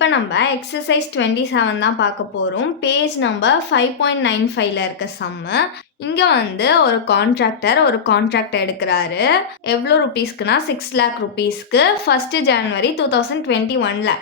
இப்போ நம்ம எக்ஸசைஸ் 27 தான் பார்க்க போகிறோம். பேஜ் நம்பர் 5.95ல இருக்க சம்மு. இங்கே வந்து ஒரு கான்ட்ராக்ட் எடுக்கிறாரு. எவ்வளோ ருபீஸ்க்குனா 6 lakh ருபீஸ்க்கு 1st January 2021ல.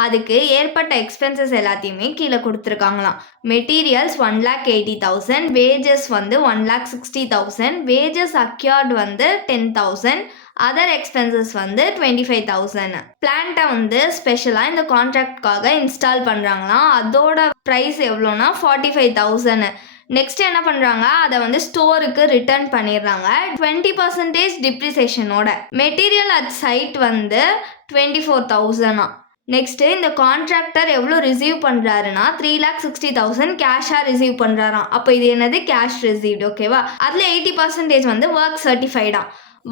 அதுக்கு ஏற்பட்ட எக்ஸ்பென்சஸ் எல்லாத்தையுமே கீழே கொடுத்துருக்காங்களாம். மெட்டீரியல்ஸ் 1,80,000, வேஜஸ் வந்து 1,60,000, வேஜஸ் அக்யூர்ட் வந்து 10,000, அதர் எக்ஸ்பென்சஸ் வந்து 25,000. பிளான்ட்டை வந்து ஸ்பெஷலாக இந்த கான்ட்ராக்ட்காக இன்ஸ்டால் பண்ணுறாங்களாம். அதோட ப்ரைஸ் எவ்வளோனா 45,000. நெக்ஸ்ட் என்ன பண்ணுறாங்க, அதை வந்து ஸ்டோருக்கு ரிட்டர்ன் பண்ணிடுறாங்க 20% டிப்ரிசியேஷனோட. மெட்டீரியல் அட் சைட் வந்து 24,000. நெக்ஸ்ட்டு இந்த கான்ட்ராக்டர் எவ்வளோ ரிசீவ் பண்ணுறாருன்னா 3,60,000 கேஷாக ரிசீவ் பண்ணுறாராம். அப்போ இது என்னது, கேஷ் ரிசீவ்டு, ஓகேவா? அதில் 80% வந்து ஒர்க் சர்டிஃபைடா,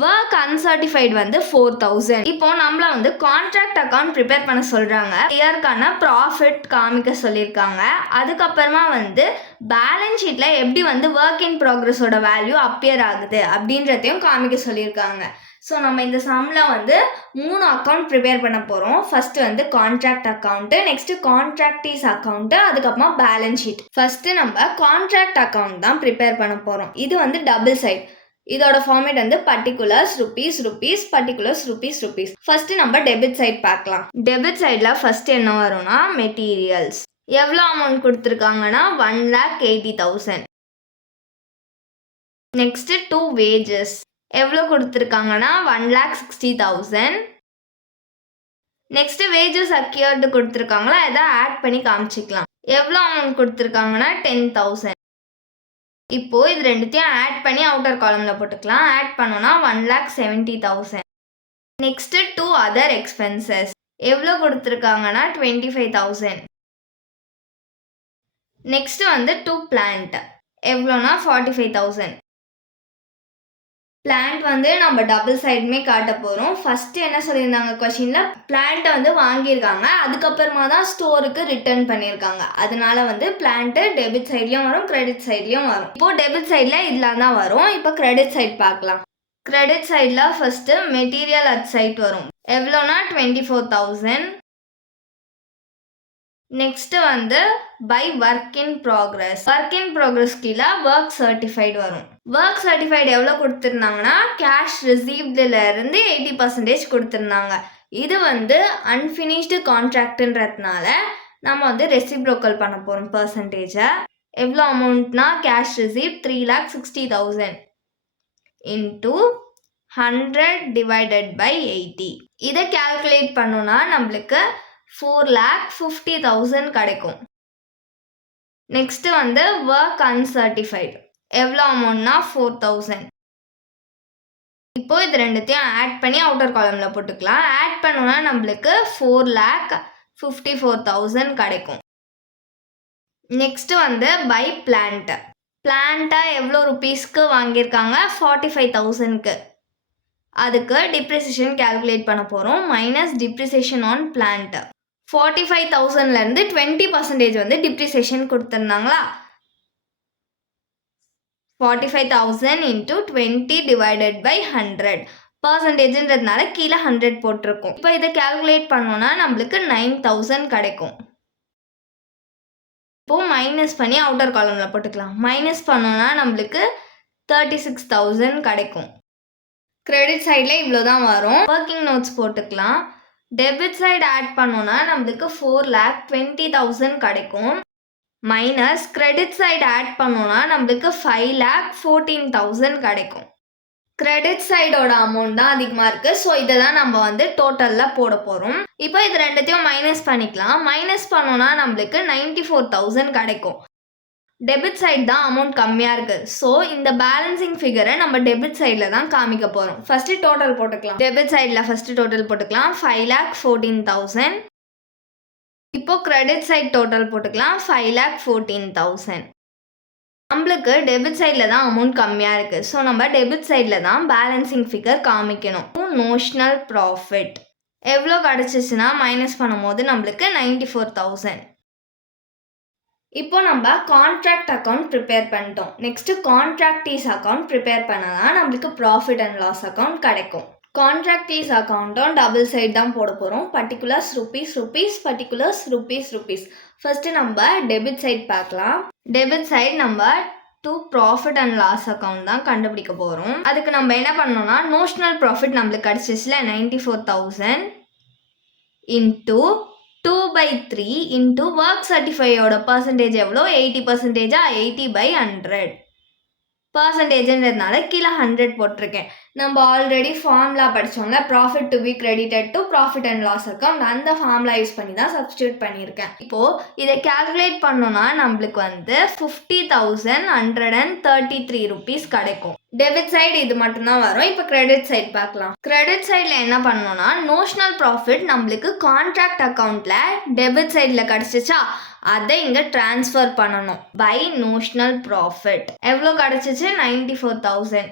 ஒர்க் அன்சர்டிஃபைடு வந்து 4,000. இப்போ நம்மளை வந்து கான்ட்ராக்ட் அக்கௌண்ட் ப்ரிப்பேர் பண்ண சொல்கிறாங்க. இயர்க்கான ப்ராஃபிட் காமிக்க சொல்லியிருக்காங்க. அதுக்கப்புறமா வந்து பேலன்ஸ் ஷீட்டில் எப்படி வந்து ஒர்க் இன் ப்ராக்ரஸோட வேல்யூ அப்பியர் ஆகுது அப்படின்றதையும் காமிக்க சொல்லியிருக்காங்க. ஸோ நம்ம இந்த சம்மில் வந்து 3 அக்கௌண்ட் ப்ரிப்பேர் பண்ண போகிறோம். ஃபஸ்ட்டு வந்து கான்ட்ராக்ட் அக்கௌண்ட்டு, நெக்ஸ்ட்டு கான்ட்ராக்டீஸ் அக்கௌண்ட்டு, அதுக்கப்புறமா பேலன்ஸ் ஷீட். ஃபஸ்ட்டு நம்ம கான்ட்ராக்ட் அக்கௌண்ட் தான் ப்ரிப்பேர் பண்ண போகிறோம். இது வந்து டபுள் சைட். இதோட ஃபார்மேட் வந்து particulars rupees particulars rupees. First நம்ம டெபிட் சைட் பார்க்கலாம். டெபிட் சைடில் ஃபஸ்ட்டு என்ன வரும்னா மெட்டீரியல்ஸ். எவ்வளோ அமௌண்ட் கொடுத்துருக்காங்கன்னா 1,80,000. Next 2 wages. எவ்வளோ கொடுத்துருக்காங்கன்னா 1,60,000. நெக்ஸ்ட்டு வேஜஸ் அக்யூர்டு கொடுத்துருக்காங்களா, எதை ஆட் பண்ணி காமிச்சிக்கலாம். எவ்வளோ அமௌண்ட் கொடுத்துருக்காங்கன்னா 10,000. இப்போ இது ரெண்டுத்தையும் ஆட் பண்ணி அவுட்டர் காலமில் போட்டுக்கலாம். ஆட் பண்ணோன்னா 1,70,000. Next 2 other expenses. எவ்வளோ கொடுத்துருக்காங்கன்னா 25,000. நெக்ஸ்ட்டு வந்து 2 பிளான்ட். எவ்வளோனா 45,000. பிளான்ட் வந்து நம்ம டபுள் சைடுமே காட்ட போகிறோம். ஃபஸ்ட்டு என்ன சொல்லியிருந்தாங்க கொஷினில், பிளான்ட்டை வந்து வாங்கியிருக்காங்க, அதுக்கப்புறமா தான் ஸ்டோருக்கு ரிட்டர்ன் பண்ணியிருக்காங்க. அதனால வந்து பிளான்ட்டு டெபிட் சைட்லேயும் வரும், கிரெடிட் சைட்லேயும் வரும். இப்போது டெபிட் சைடில் இதெல்லாம் தான் வரும். இப்போ கிரெடிட் சைட் பார்க்கலாம். கிரெடிட் சைடில் ஃபஸ்ட்டு மெட்டீரியல் அட் சைட் வரும். எவ்வளோனா 24,000. நெக்ஸ்ட்டு வந்து by work in progress. Work in progress கீழே ஒர்க் சர்டிஃபைடு வரும். ஒர்க் சர்டிஃபைடு எவ்வளோ கொடுத்துருந்தாங்கன்னா கேஷ் ரிசீவ்டிலேருந்து 80% கொடுத்துருந்தாங்க. இது வந்து அன்ஃபினிஷ்டு கான்ட்ராக்டுன்றதுனால நம்ம வந்து ரெசிப்ரோக்கல் பண்ண போகிறோம் பர்சன்டேஜை. எவ்வளோ அமௌண்ட்னா cash receive 3,60,000 into 100 divided by 80. இதை கேல்குலேட் பண்ணோன்னா நம்மளுக்கு 4,50,000 கிடைக்கும். நெக்ஸ்ட்டு வந்து ஒர்க் அன்சர்டிஃபைடு. எவ்வளோ அமௌண்ட்னா 4,000. இப்போ இது ரெண்டுத்தையும் ஆட் பண்ணி அவுட்டர் காலமில் போட்டுக்கலாம். ஆட் பண்ணோன்னா நம்மளுக்கு 4,54,000 கிடைக்கும். நெக்ஸ்ட்டு வந்து பை பிளான்ட்டு. பிளான்ட்டை எவ்வளோ ருபீஸ்க்கு வாங்கியிருக்காங்க, 45,000க்கு. அதுக்கு டிப்ரிசியேஷன் கேல்குலேட் பண்ண போகிறோம். Minus depreciation on plant. 45,000லேருந்து 20% வந்து டிப்ரிசியேஷன் கொடுத்துருந்தாங்களா. 45,000 இன்ட்டு 20 டிவைடட் பை 100. பர்சன்டேஜ்ன்றதுனால கீழே 100 போட்டிருக்கோம். இப்போ இதை கேல்குலேட் பண்ணோன்னா நம்மளுக்கு 9,000 கிடைக்கும். இப்போது மைனஸ் பண்ணி அவுட்டர் காலமில் போட்டுக்கலாம். மைனஸ் பண்ணோன்னா நம்மளுக்கு 36,000 கிடைக்கும். கிரெடிட் சைடில் இவ்வளோ தான் வரும். ஒர்க்கிங் நோட்ஸ் போட்டுக்கலாம். டெபிட் சைடு ஆட் பண்ணோன்னா நம்மளுக்கு 4,20,000 கிடைக்கும். மைனஸ் கிரெடிட் சைடு ஆட் பண்ணோன்னா நம்மளுக்கு 5,14,000 கிடைக்கும். கிரெடிட் சைடோட அமௌண்ட் தான் அதிகமாக இருக்குது. ஸோ இதை தான் நம்ம வந்து டோட்டலில் போட போகிறோம். இப்போ இது ரெண்டுத்தையும் மைனஸ் பண்ணிக்கலாம். மைனஸ் பண்ணோன்னா நம்மளுக்கு 94,000 கிடைக்கும். டெபிட் சைடு தான் அமௌண்ட் கம்மியாக இருக்குது. ஸோ இந்த பேலன்சிங் ஃபிகரை நம்ம டெபிட் சைடில் தான் காமிக்க போகிறோம். ஃபஸ்ட்டு டோட்டல் போட்டுக்கலாம். டெபிட் சைடில் ஃபஸ்ட்டு டோட்டல் போட்டுக்கலாம் 5,14,000. இப்போது கிரெடிட் சைட் டோட்டல் போட்டுக்கலாம் 5,14,000. நம்மளுக்கு டெபிட் சைடில் தான் அமௌண்ட் கம்மியாக இருக்குது. ஸோ நம்ம டெபிட் சைடில் தான் பேலன்சிங் ஃபிகர் காமிக்கணும். நோஷனல் ப்ராஃபிட் எவ்வளோ கிடச்சிச்சுன்னா மைனஸ் பண்ணும்போது நம்மளுக்கு 94,000. இப்போ நம்ம கான்ட்ராக்ட் அக்கௌண்ட் ப்ரிப்பேர் பண்ணிட்டோம். நெக்ஸ்ட்டு கான்ட்ராக்டீஸ் அக்கௌண்ட் ப்ரிப்பேர் பண்ணால் தான் நம்மளுக்கு ப்ராஃபிட் அண்ட் லாஸ் அக்கௌண்ட் கிடைக்கும். கான்ட்ராக்டீஸ் அக்கௌண்ட்டும் டபுள் சைடு தான் போட போகிறோம். Particulars rupees rupees, particulars rupees rupees. First நம்ம டெபிட் சைட் பார்க்கலாம். டெபிட் சைட் நம்ம to profit and loss account தான் கண்டுபிடிக்க போகிறோம். அதுக்கு நம்ம என்ன பண்ணோம்னா நோஷனல் ப்ராஃபிட் நம்மளுக்கு கிடச்சிச்சுல 94,000 இன்ட்டு 2/3 இன்ட்டு ஒர்க் சர்டிஃபையோட பர்சன்டேஜ் எவ்வளோ 80%, 80/100 பர்சன்டேஜ்ன்றதுனால கீழே 100 போட்டிருக்கேன். நம்ம ஆல்ரெடி ஃபார்முலா படித்தோம்ல, profit to be credited to profit and loss account, அந்த ஃபார்முலா யூஸ் பண்ணி தான் சப்ஸ்டியூட் பண்ணியிருக்கேன். இப்போது இதை கேல்குலேட் பண்ணோன்னா நம்மளுக்கு வந்து 50,133 ருபீஸ் கிடைக்கும். டெபிட் சைடு இது மட்டும்தான் வரும். இப்போ கிரெடிட் சைடு பார்க்கலாம். கிரெடிட் சைடில் என்ன பண்ணோன்னா நோஷனல் ப்ராஃபிட் நம்மளுக்கு கான்ட்ராக்ட் அக்கௌண்ட்டில் டெபிட் சைடில் கிடச்சிச்சா அதை இங்கே ட்ரான்ஸ்ஃபர் பண்ணணும் பை நோஷனல் ப்ராஃபிட். எவ்வளோ கிடச்சிச்சு 94,000.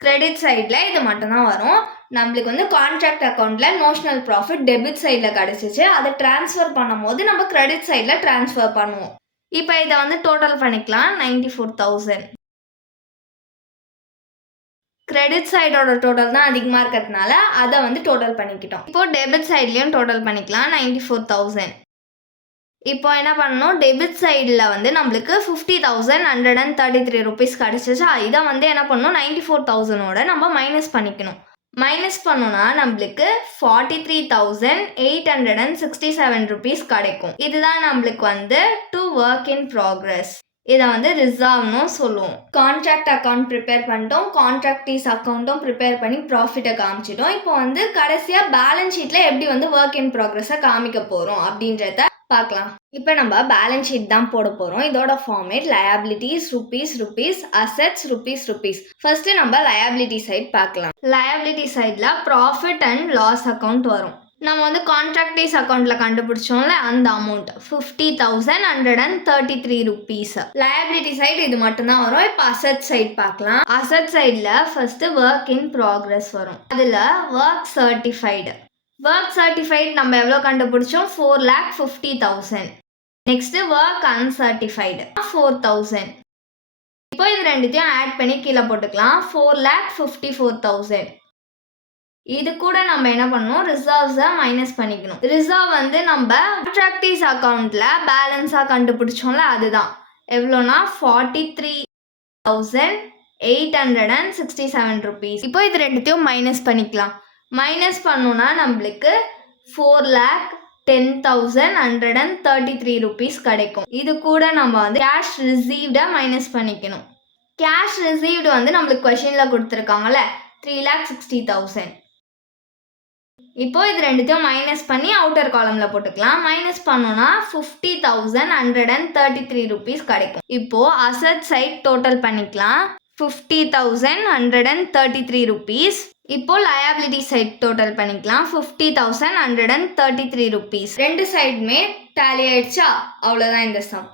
கிரெடிட் சைடில் இது மட்டும்தான் வரும். நம்மளுக்கு வந்து கான்ட்ராக்ட் அக்கௌண்ட்டில் நோஷனல் ப்ராஃபிட் டெபிட் சைடில் கிடச்சிச்சு, அதை ட்ரான்ஸ்ஃபர் பண்ணும் போது நம்ம கிரெடிட் சைடில் ட்ரான்ஸ்ஃபர் பண்ணுவோம். இப்போ இதை வந்து டோட்டல் பண்ணிக்கலாம். 94,000 கிரெடிட் சைடோட டோட்டல் தான் அதிகமாக இருக்கிறதுனால அதை வந்து டோட்டல் பண்ணிக்கிட்டோம். இப்போது டெபிட் சைட்லேயும் டோட்டல் பண்ணிக்கலாம். 94,000. இப்போ என்ன பண்ணணும், டெபிட் சைடில் வந்து நம்மளுக்கு 50,133 ருபீஸ் கிடச்சிச்சா, இதை வந்து என்ன பண்ணணும் 94,000ஓட நம்ம மைனஸ் பண்ணிக்கணும். மைனஸ் பண்ணோன்னா நம்மளுக்கு 43,867 ருபீஸ் கிடைக்கும். இதுதான் நம்மளுக்கு வந்து டு ஒர்க் இன் ப்ராக்ரஸ். இதை வந்து ரிசர்வ்னு சொல்லுவோம். கான்ட்ராக்ட் அக்கௌண்ட் ப்ரிப்பேர் பண்ணிட்டோம், கான்ட்ராக்டீஸ் அக்கௌண்ட்டும் ப்ரிப்பேர் பண்ணி ப்ராஃபிட்டை காமிச்சிட்டோம். இப்போ வந்து கடைசியாக பேலன்ஸ் ஷீட்டில் எப்படி வந்து ஒர்க் இன் ப்ராக்ரஸை காமிக்க போகிறோம் அப்படின்றத பார்க்கலாம். இப்போ நம்ம பேலன்ஸ் ஷீட் தான் போட போகிறோம். இதோட format liabilities rupees rupees, assets rupees rupees. First நம்ம லயபிலிட்டி சைட் பார்க்கலாம். லயபிலிட்டி சைடில் ப்ராஃபிட் அண்ட் லாஸ் அக்கௌண்ட் வரும். நம்ம வந்து கான்ட்ராக்டீஸ் அக்கௌண்ட்டில் கண்டுபிடிச்சோம்ல அந்த அமௌண்ட் 50,133 ருபீஸ். லயபிலிட்டி சைடு இது மட்டும்தான் வரும். இப்போ அசெட் சைட் பார்க்கலாம். அசெட் சைடில் ஃபர்ஸ்ட்டு ஒர்க் இன் ப்ராக்ரஸ் வரும். அதில் ஒர்க் சர்டிஃபைடு. ஒர்க் சர்டிஃபைட் நம்ம எவ்வளோ கண்டுபிடிச்சோம் 4,50,000. Next work uncertified 4,000. இப்போ இது ரெண்டுத்தையும் ஆட் பண்ணி கீழே போட்டுக்கலாம். 4,54,000. இது கூட நம்ம என்ன பண்ணணும், ரிசர்வ்ஸை மைனஸ் பண்ணிக்கணும். ரிசர்வ் வந்து நம்ம கான்ட்ராக்டீஸ் அக்கௌண்ட்டில் பேலன்ஸாக கண்டுபிடிச்சோம்ல அதுதான். எவ்வளோனா 43,867 ருபீஸ். இப்போ இது ரெண்டுத்தையும் மைனஸ் பண்ணிக்கலாம். மைனஸ் பண்ணோன்னா நம்மளுக்கு 4,10,133 ருபீஸ் கிடைக்கும். இது கூட நம்ம வந்து கேஷ் ரிசீவ்டை மைனஸ் பண்ணிக்கணும். கேஷ் ரிசீவ்டு வந்து நம்மளுக்கு கொஷினில் கொடுத்துருக்காங்கல்ல 3,60,000. இப்போ இது ரெண்டுத்தையும் மைனஸ் பண்ணி அவுட்டர் காலமில் போட்டுக்கலாம். மைனஸ் பண்ணோன்னா 50,133 ருபீஸ் கிடைக்கும். இப்போது அசட் சைட் டோட்டல் பண்ணிக்கலாம். 50,133 ருபீஸ். இப்போ லயபிலிட்டி சைட் டோட்டல் பண்ணிக்கலாம். 50,133 ருபீஸ். ரெண்டு சைடுமே டேலி ஆயிடுச்சா, அவ்வளோதான் இந்த சம்.